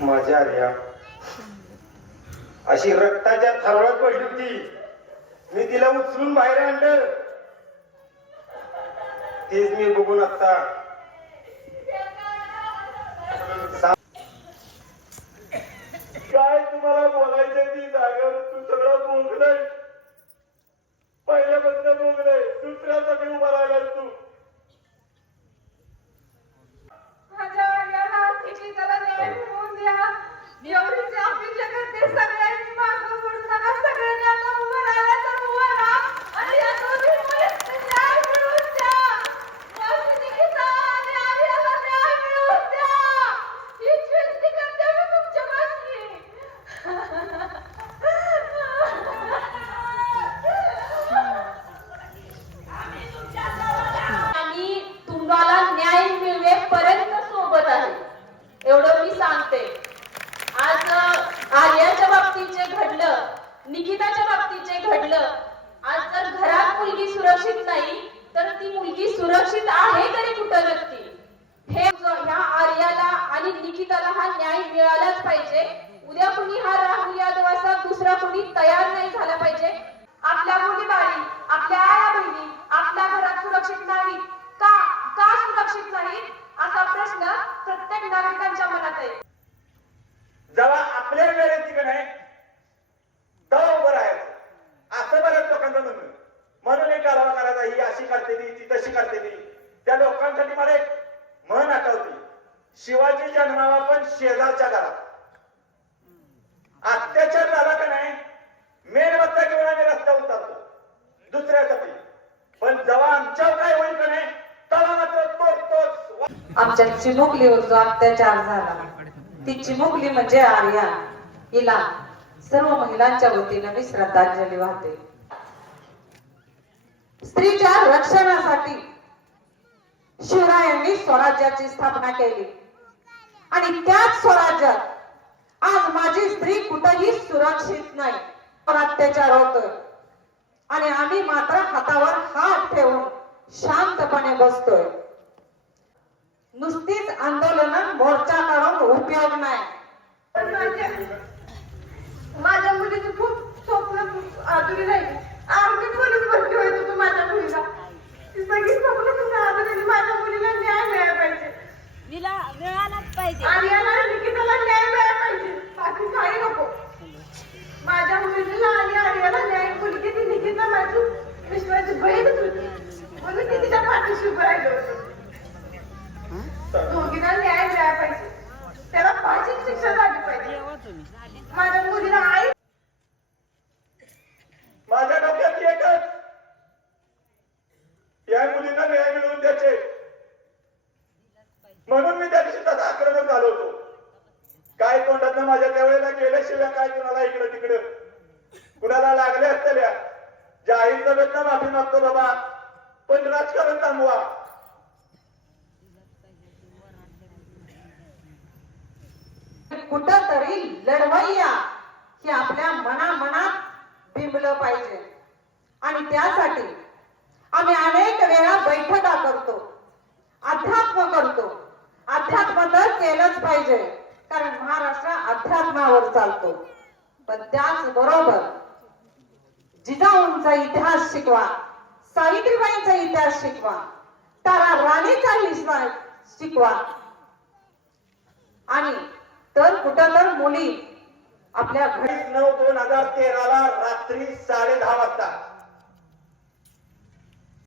माझ्या आर्या अशी रक्ताच्या थरवळत पडली होती. मी तिला उचलून बाहेर आणलं. तेच मी बघून आता निकिताच्या बाबतीत जे घडलं आज जर घरात मुलगी सुरक्षित नाही तर ती मुलगी सुरक्षित आहे तरी कुठं नक्की? हे ह्या आर्याला आणि निकिताला हा न्याय मिळालाच पाहिजे. उद्या कुणी हा राहुल यादव असा दुसरा कुणी तयार नाही झाला पाहिजे आपल्या मुली बाळी आपल्या आया बहिणी आपल्या घरात सुरक्षित नाहीत का का सुरक्षित नाहीत असा प्रश्न प्रत्येक नागरिकांच्या मनात आहे जेव्हा आपल्या वेळ येते का नाही तेव्हा उभं राहायचं असं बऱ्याच लोकांचं म्हणणं म्हणून एक कारवा करायचा ही अशी करते ती ती तशी करते ती त्या लोकांसाठी मला एक म्हण आठवते शिवाजी जन्मावा पण शेजारच्या घरात. अत्याचार झाला का नाही? मेणबत्ता घेऊन आम्ही रस्त्यावर उतरतो. दुसऱ्यासाठी. पण जेव्हा आमच्यावर काय होईल का नाही तेव्हा मात्र तोडतोच आमच्या चिमुकलीवर जो अत्याचार झाला ती चिमुकली म्हणजे आर्या. हिला सर्व महिलांच्या वतीनं मी श्रद्धांजली वाहते. स्त्रीच्या रक्षणासाठी शिवरायांनी स्वराज्याची स्थापना केली. आणि त्याच स्वराज्यात आज माझी स्त्री कुठंही सुरक्षित नाही. पण अत्याचार होतोय आणि आम्ही मात्र हातावर हात ठेवून शांतपणे बसतोय. नुसतीच आंदोलन मोर्चा काढून उपयोग नाही. माझ्या मुलीचं खूप स्वप्न आधुरी राहिली. आर्मी पोलीस भरती व्हायचं होतं माझ्या मुलीला ती सगळी स्वप्न तुझ्या आधुरी माझ्या मुलीला न्याय मिळायला पाहिजे विला मिळालाच पाहिजे. आणि याला निकिताला न्याय मिळाला पाहिजे. बाकी काही नको. माझ्या मुलीला आणि आर्याला न्याय मुलगी ती निकिता माझी विश्वाची बहीणच होती म्हणून ती तिच्या पाठीशी उभं राहिलं होतं दोघींना न्याय मिळायला पाहिजे त्याला फाशीची शिक्षा झाली पाहिजे जेवा तुम्ही माझ्या मुलीला आई माझ्या डोक्यात एकच या मुलींना न्याय मिळवून द्यायचे म्हणून मी त्या दिवशी तसा आक्रमक झालो होतो काय तोंडात माझ्या त्यावेळेला गेल्याशिवाय काय कुणाला इकडं तिकडं? कुणाला लागल्या असतल्या जाहीर सभेतनं माफी मागतो बाबा पण राजकारण थांबवा. कुठं तरी लढवय्या हे आपल्या मनामनात बिंबलं पाहिजे. आणि त्यासाठी आम्ही अनेक वेळा बैठका करतो अध्यात्म करतो. अध्यात्म तर केलंच पाहिजे कारण महाराष्ट्र अध्यात्मावर चालतो. पण त्याच बरोबर जिजाऊंचा इतिहास शिकवा सावित्रीबाईंचा इतिहास शिकवा तारा राणीचा इतिहास शिकवा. आणि तर कुठं तर मुली आपल्या घरी नऊ दोन हजार तेराला रात्री साडे दहा वाजता.